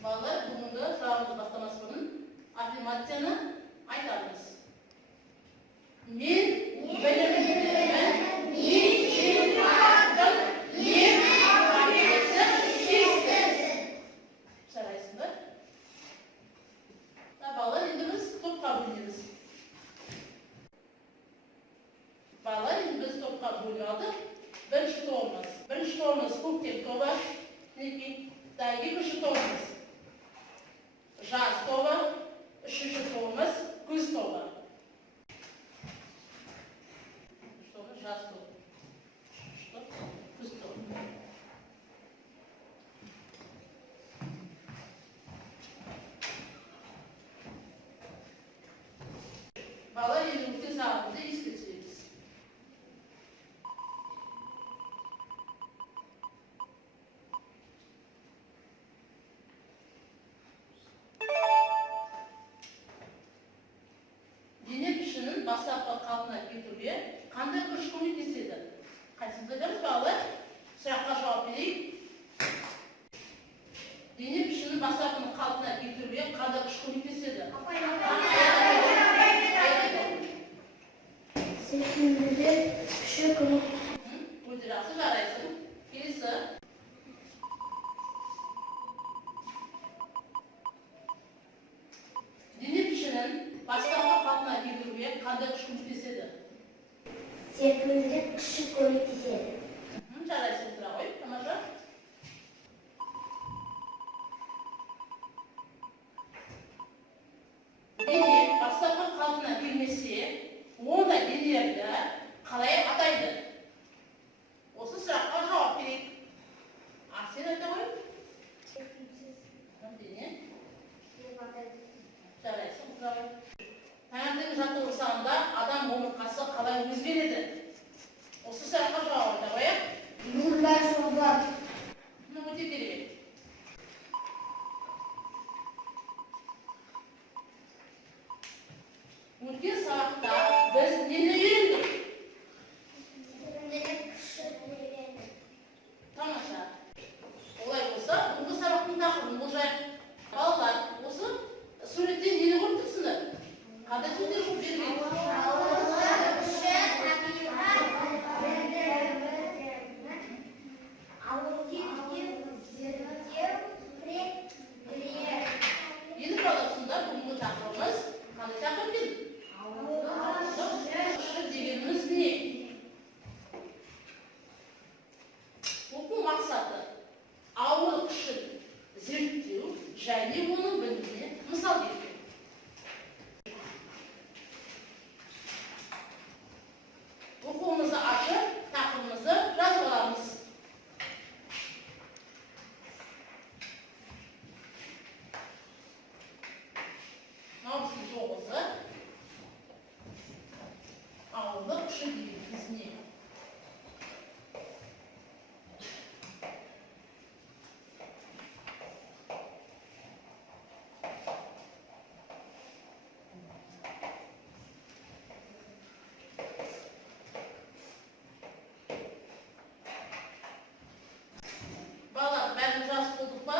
Балалар, бүгінгі сұрағымызды бастамас бұрын аффирмацияны айтамыз. Мен білімдімін, мен жеңімпазбын, мен қабілетім шексіз. Жарайсыңдар? Балалар, енді біз топқа бөлінеміз. Балалар, енді біз топқа бөлініп алдық. Бірінші тобымыз көктем тобы, екінші тобымыз жаз тобы, үшінші тобымыз күз тобы. Жаз тобы, күз тобы. Балалар, енді өткен сағатымызды еске түсіреміз. Бастапқы қалпына келтіруге қандай күш көмектеседі? Қайсымызды айтамыз, балалар? Сұраққа жауап берейік. Дене пішінін бастапқы қалпына келтіруге қандай күш көмектеседі? Серпімділік күші көмектеседі. Өте жақсы, жарайсың. Келесі. Дене пішінін бастапқы қалпына келтіруге қандай күш көмектеседі? Серпімділік күші көмектеседі. Жарайсың, тұра ғой, тамаша. Дене бастапқы қалпына келмесе, ондай денелерді қалай атайды? Осы сұраққа жауап берейік. Сен айта ғой? Дене. Жарайсың, тұра ғой. Таңертең жаттығу сағында адам омыртқасы қалай өзгереді? Осы сұраққа жауап айта қояйық. Нұрлар жолдар. Өте керемет. Өткен сабақта біз нені үйрендік? Серпімділік күші үйрендік. Тамаша. Олай болса, бүгінгі сабақтың тақырыбын болжайық. Балалар, осы суреттен нені көріп тұрсыңдар? Қандай сөздер көп берген? Енді баласында бүгінгі тақырыбымыз қандай тақырып екен? Күші дегеніміз не? Оқу мақсаты ауырлық күшін зерттеу және оның біліміне мысал келтіру. Оқуымызды ашып, тақырыбымызды жазып аламыз. Мынау жоғызы. Ауырлық күші дегеніміз не? Балалар, бәрін жазып болдық па?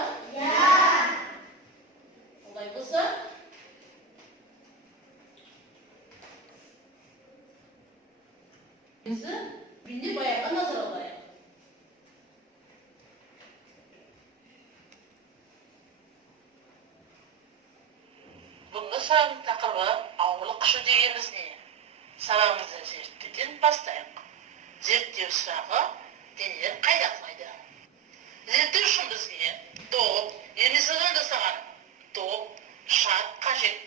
Олай болса, бізді бейне баяға назар алайық. Бүгінгі сабақтың тақырыбы ауырлық күші дегеніміз не? Сабағымызды зерттеуден бастайық. Зерттеу сұрағы денелер қайда құлайды? Зерттеу үшін бізге топ, емесізден жасаған топ, шарт қажет.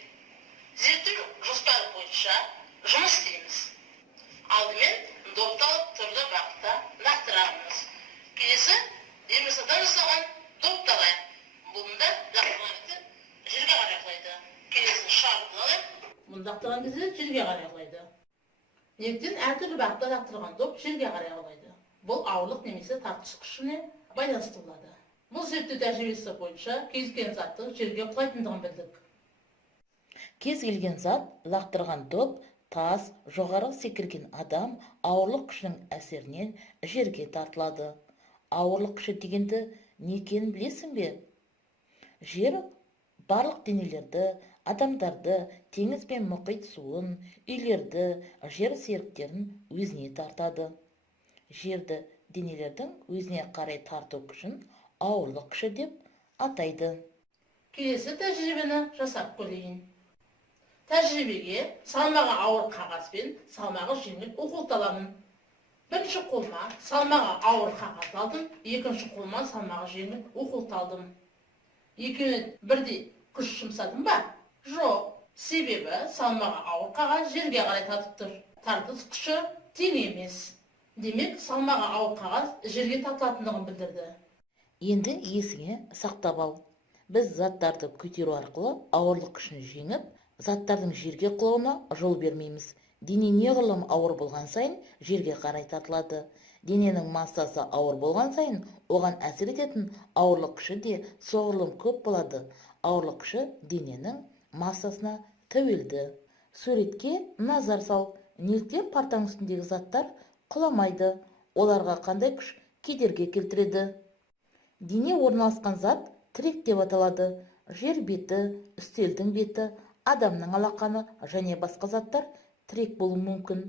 Зерттеу жоспары бойынша жұмыс істейміз. Алдымен допталып түрлі бағытта нақтырамыз. Келесі емесізден жасаған топталайық. Бұнда лақтырған жерге қарай құлайды. Келесі шартты алайық. Бұны лақтырған кезде жерге қарай құлайды. Неліктен әртүрлі бағытта лақтырған топ жерге қарай құлайды. Бұл ауырлық немесе тартылыс күшіне байланысты болады. Бұл зерттеу тәжірибесі бойынша кез келген заттың жерге құлайтындығын білдік. Кез келген зат лақтырған топ, тас, жоғары секірген адам ауырлық күшінің әсерінен жерге тартылады. Ауырлық күші дегенді не екенін білесің бе? Жер барлық денелерді, адамдарды, теңіз бен мұхит суын, үйлерді, жер серіктерін өзіне тартады. Жерді денелердің өзіне қарай тарту күшін ауырлық күші деп атайды. Келесі тәжірибені жасап көрейін. Тәжірибеге салмағы ауыр қағаз бен салмағы жеңіл оқулық аламын. Бірінші қолыма салмағы ауыр қағаз алдым, екінші қолыма салмағы жеңіл оқулық алдым. Екеуіне бірдей күш жұмсадым ба? Жоқ. Себебі салмағы ауыр қағаз жерге қарай тартып тұр. Тартыс күші тең емес. Демек, салмағы ауыр қағаз жерге тартылатындығын білдірді. Енді есіңе сақтап ал. Біз заттарды көтеру арқылы ауырлық күшін жеңіп, заттардың жерге құлауына жол бермейміз. Дене неғұрлым ауыр болған сайын жерге қарай тартылады. Дененің массасы ауыр болған сайын оған әсер ететін ауырлық күші де соғұрлым көп болады. Ауырлық күші дененің массасына тәуелді. Суретке назар сал. Неліктен партаның үстіндегі заттар құламайды? Оларға қандай күш кедергі келтіреді? Дене орналасқан зат тірек деп аталады. Жер беті, үстелдің беті, адамның алақаны және басқа заттар тірек болуы мүмкін.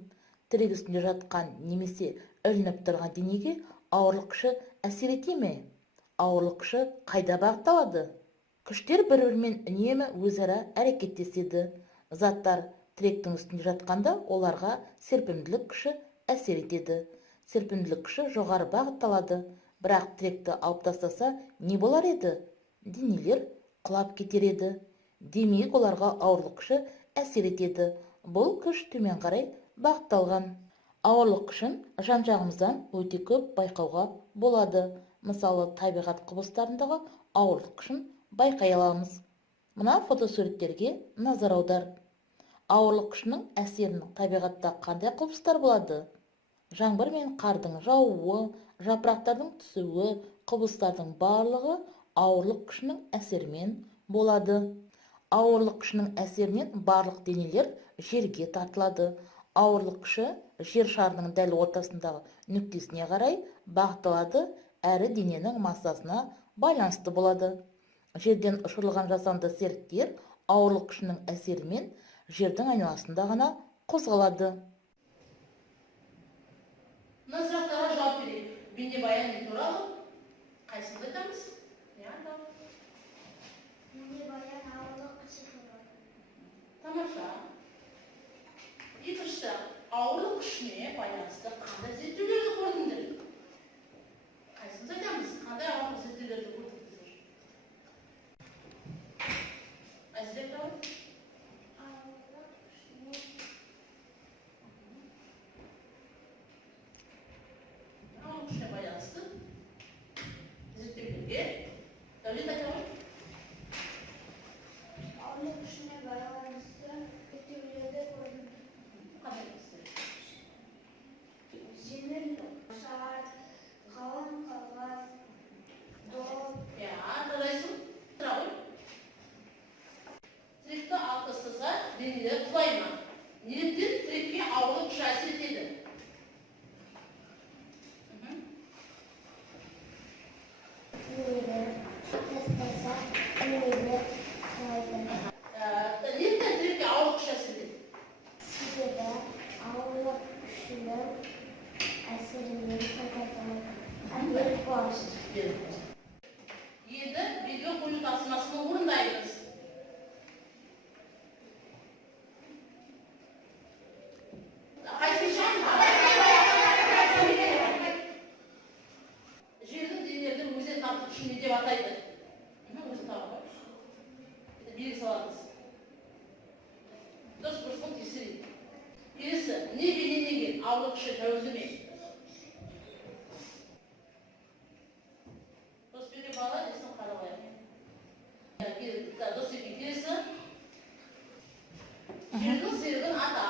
Тірек үстінде жатқан немесе ілініп тұрған денеге ауырлық күші әсер ете ме? Ауырлық күші қайда бағытталады? Күштер бір-бірімен үнемі өзара әрекеттеседі. Заттар тіректің үстінде жатқанда оларға серпімділік күші әсер етеді. Серпімділік күші жоғары бағытталады. Бірақ тіректі алып тастаса не болар еді? Денелер құлап кетер еді. Демек оларға ауырлық күші әсер етеді. Бұл күш төмен қарай бағытталған. Ауырлық күшін жан-жағымыздан өте көп байқауға болады. Мысалы, табиғат құбылыстарындағы ауырлық күшін байқай аламыз. Мына фотосуреттерге назар аудар. Ауырлық күшінің әсерінің табиғатта қандай құбылыстар болады? Жаңбыр мен қардың жаууы, жапырақтардың түсуі, құбылыстардың барлығы ауырлық күшінің әсерімен болады. Ауырлық күшінің әсерінен барлық денелер жерге тартылады. Ауырлық күші жер шарының дәл ортасындағы нүктесіне қарай бағытталады, әрі дененің массасына байланысты болады. Жерден ұшырылған жасанды серіктер ауырлық күшінің әсерімен жердің айналасында ғана қозғалады. Мына сұрақтарға жауап берейік. Бейнебаян не туралы? Қайсыны айтамыз? Бейнебаян ауырлық күші туралы. Тамаша. Екіншісі, ауырлық күшіне байланысты қандай зерттеулерді көрдіңдер? Қайсыны айтамыз? Қандай ауырлық зерттеулерді көрдіңдер? Әзірет ауырлық? Ауырлық күшіне Ауырлық күшіне байланысты зерттеулерге Дәулет айтамын? ауырлық күшіне байланысты зерттеулерді көрдім. Қандай зерттеулер? Жеңіл шар, қалың қағаз, доп. Қалайсың? Тұра ғой. Тіректі алып тастаса, денелер құлай ма? Неліктен тірекке ауырлық күші әсер етеді? Тастаса, денелер құлайды. Неліктен тірекке ауырлық күші әсер етеді? Себебі ауырлық күшінің әсерінен берік бар. Енді белгі қою тапсырмасын орындаймыз. Жердің денелерді өзіне тарту күші не деп атайды? Өзі табы ғой. Белгі саламыз. Дұрыс бұрыстың тексерейік. Келесі, не бейнеленген ауырлық күші тәуелді ме? Досбеке бала есін қаралайық. Досбеке келесі. Жердің серігін ата.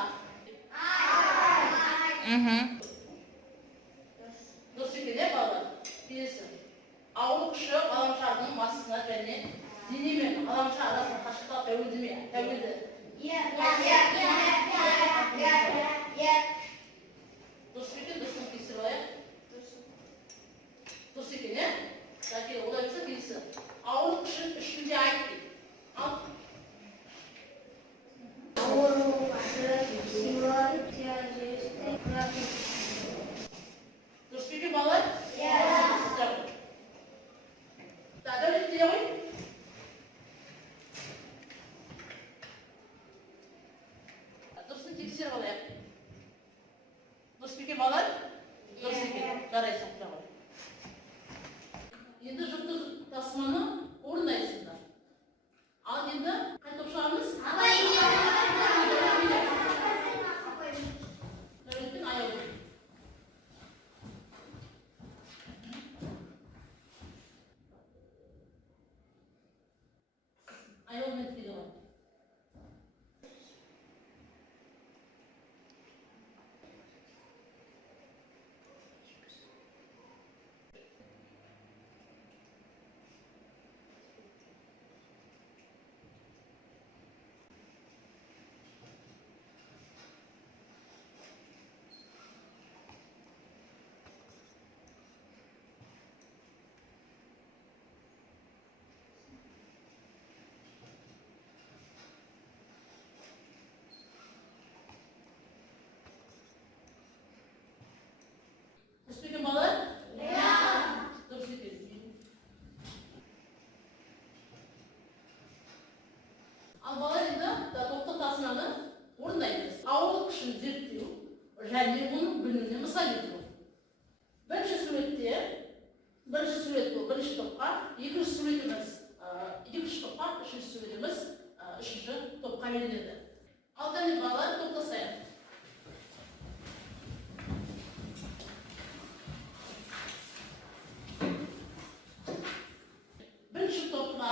Досбеке не бала? Келесі. Ауырлық күші ғаламшардың массасына және дене мен ғаламшар арасында қашықтық тәуелді ме? Тәуелді. Дұрыс екен, дұрысын кесіп алайық. Дұрыс екен, е? Олай болса келесі. Ауырлық күшін үш тілде тексеріп алайық. Дұрыс екен балалар? Дұрыс екен. Жарайсың, жағай. Енді жұптық тасыманы орындайсыңдар. Ал енді қайтып шығамыз? Дәулеттің аяғы. Аяғымен тіге бар. Dұрыс екен балалар? Иә. Дұрыс екен. Ал балалар енді топтық тасыманы орындаймыз. Ауырлық күшін зерттеу және оның біліміне мысал ету. Бірінші сурет бұл бірінші топқа, екінші суретіміз екінші топқа, үшінші суретіміз үшінші топқа беріледі. Ал кәне балалар топтасайық. Бірінші топқа,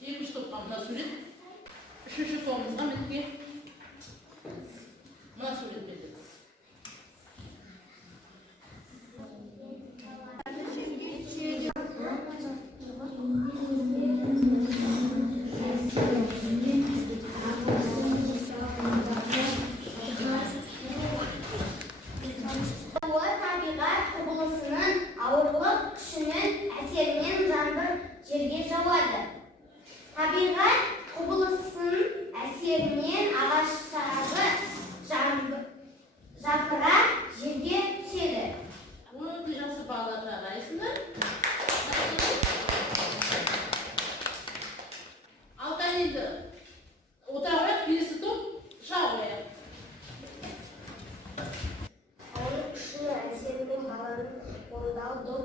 екінші топқа мына сурет, үшінші топымызға мінекей мына сурет беріледі. Табиғат құбылысының ауырлық күшінің әсерінен жаңбыр жерге жауады. Табиғат құбылысының әсерінен ағаштағы жапырақ жерге түседі. Өте жақсы балалар жарайсыңдар. Ал енді отырайық, келесі топ шағайық. Ауырлық күшінің әсерінен баланың қолындағы доп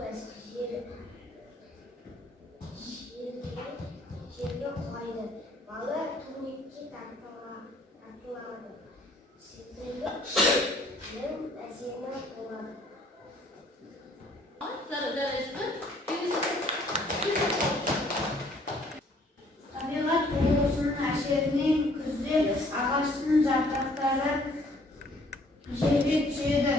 жерге құлайды. Бала турникке тартылады. Селтерлік күшінің әсерінен болады. Жарайсыңдар. Табиғат құбылысының әсерінен күзде ағаштың жапырақтары жерге түседі.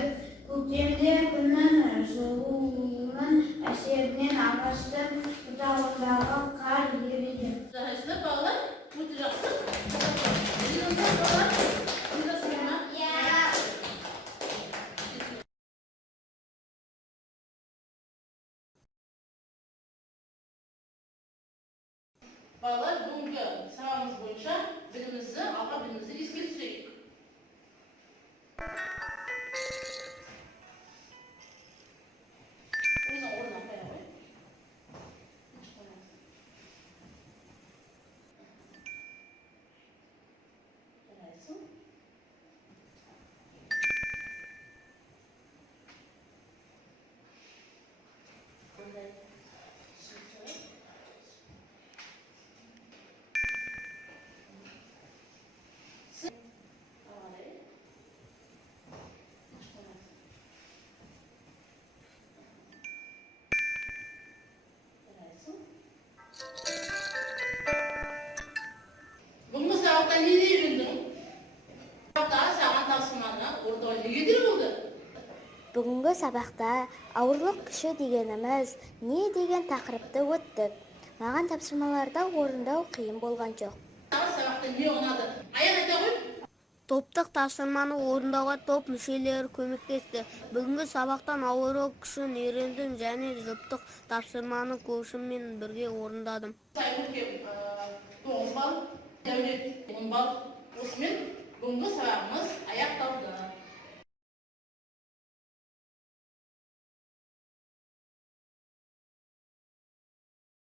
Көктемде күннің жылуының әсерінен ағаштың бұтағындағы қар ериді. Жарайсыңдар балалар, өте жақсы. Үйреніңіздер балалар, үйренесіңдер ме? Балалар, бүгінгі сабағымыз бойынша алға білімімізді еске түсірейік. Өзің орнына қоя қой. Жарайсың. Бүгінгі сабақта не үйрендің? Саған тапсырманы орындау неге болды? Бүгінгі сабақта ауырлық күші дегеніміз не деген тақырыпты өттік. Маған тапсырмаларда орындау қиын болған жоқ. Сабақта не ұнады? Аяқ айта ғой. Топтық тапсырманы орындауға топ мүшелері көмектесті. Бүгінгі сабақтан ауырлық күшін үйрендім және жұптық тапсырманы көшіммен бірге орындадым. Сайгүлге 9 балл, Дәулет 10 балл. Осымен бүгінгі сабағымыз аяқталды.